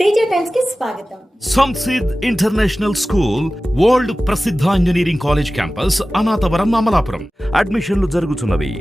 Teja times కి స్వాగతం. సంసిద్ international school world ప్రసిద్ధ engineering college campus Anathavaram Amalapuram. అడ్మిషన్లు జరుగుతున్నవి.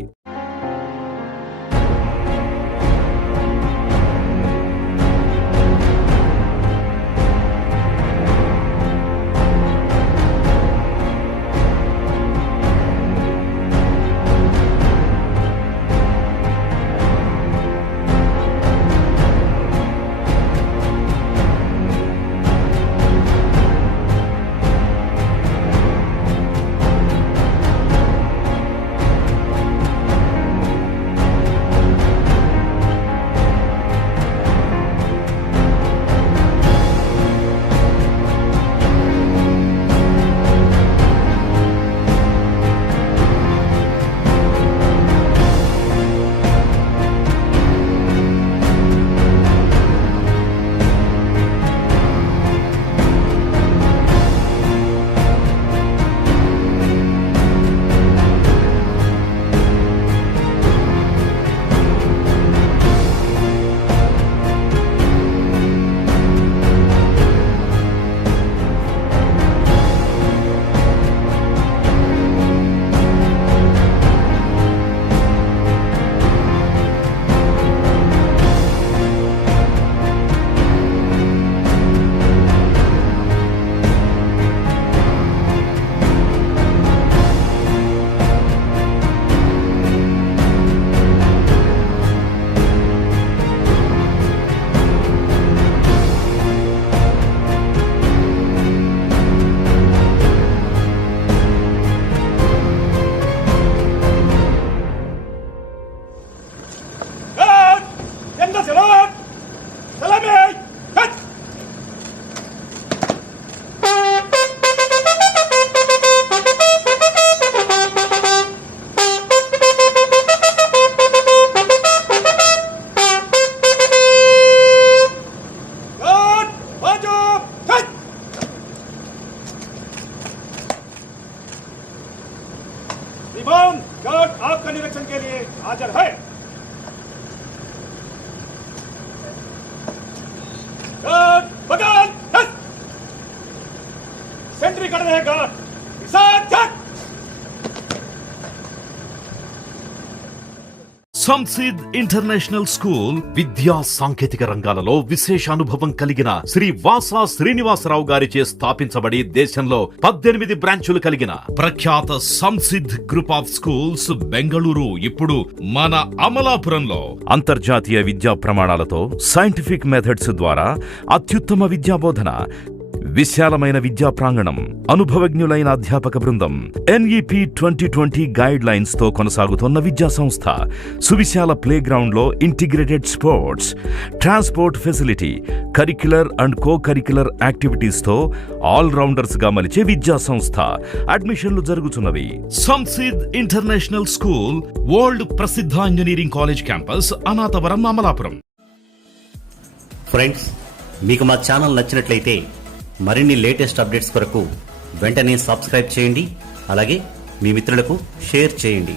इमाम गार्ड आपका निरीक्षण के लिए हाजिर है. गार्ड बगान सेंट्री कर रहे हैं. गार्ड సంసిద్ ఇంటర్నేషనల్ స్కూల్ విద్యా సాంకేతిక రంగాలలో విశేష అనుభవం కలిగిన శ్రీ వాసా శ్రీనివాసరావు గారిచే స్థాపించబడి దేశంలో 18 బ్రాంచులు కలిగిన ప్రఖ్యాత సంసిద్ గ్రూప్ ఆఫ్ స్కూల్స్ బెంగళూరు ఇప్పుడు మన అమలాపురంలో అంతర్జాతీయ విద్యా ప్రమాణాలతో సైంటిఫిక్ మెథడ్స్ ద్వారా అత్యుత్తమ విద్యా బోధన, విశాలమైన విద్యా ప్రాంగణం, అనుభవజ్ఞులైన అధ్యాపక బృందం, NEP 2020 గైడ్ లైన్స్ తో కొనసాగుతున్న విద్యా సంస్థ, సువిశాల ప్లే గ్రౌండ్ లో integrated sports, transport facility, curricular and co curricular activities తో ఆల్ రౌండర్స్ గా మలిచే విద్యా సంస్థ. అడ్మిషన్లు జరుగుతున్నవి. సంసిద్ ఇంటర్నేషనల్ స్కూల్ వరల్డ్ ప్రసిద్ధ engineering college campus Anathavaram Amalapuram. Friends, మీకు మా ఛానల్ నచ్చినట్లయితే మరిన్ని లేటెస్ట్ అప్డేట్స్ కొరకు వెంటనే సబ్స్క్రైబ్ చేయండి. అలాగే మీ మిత్రులకు షేర్ చేయండి.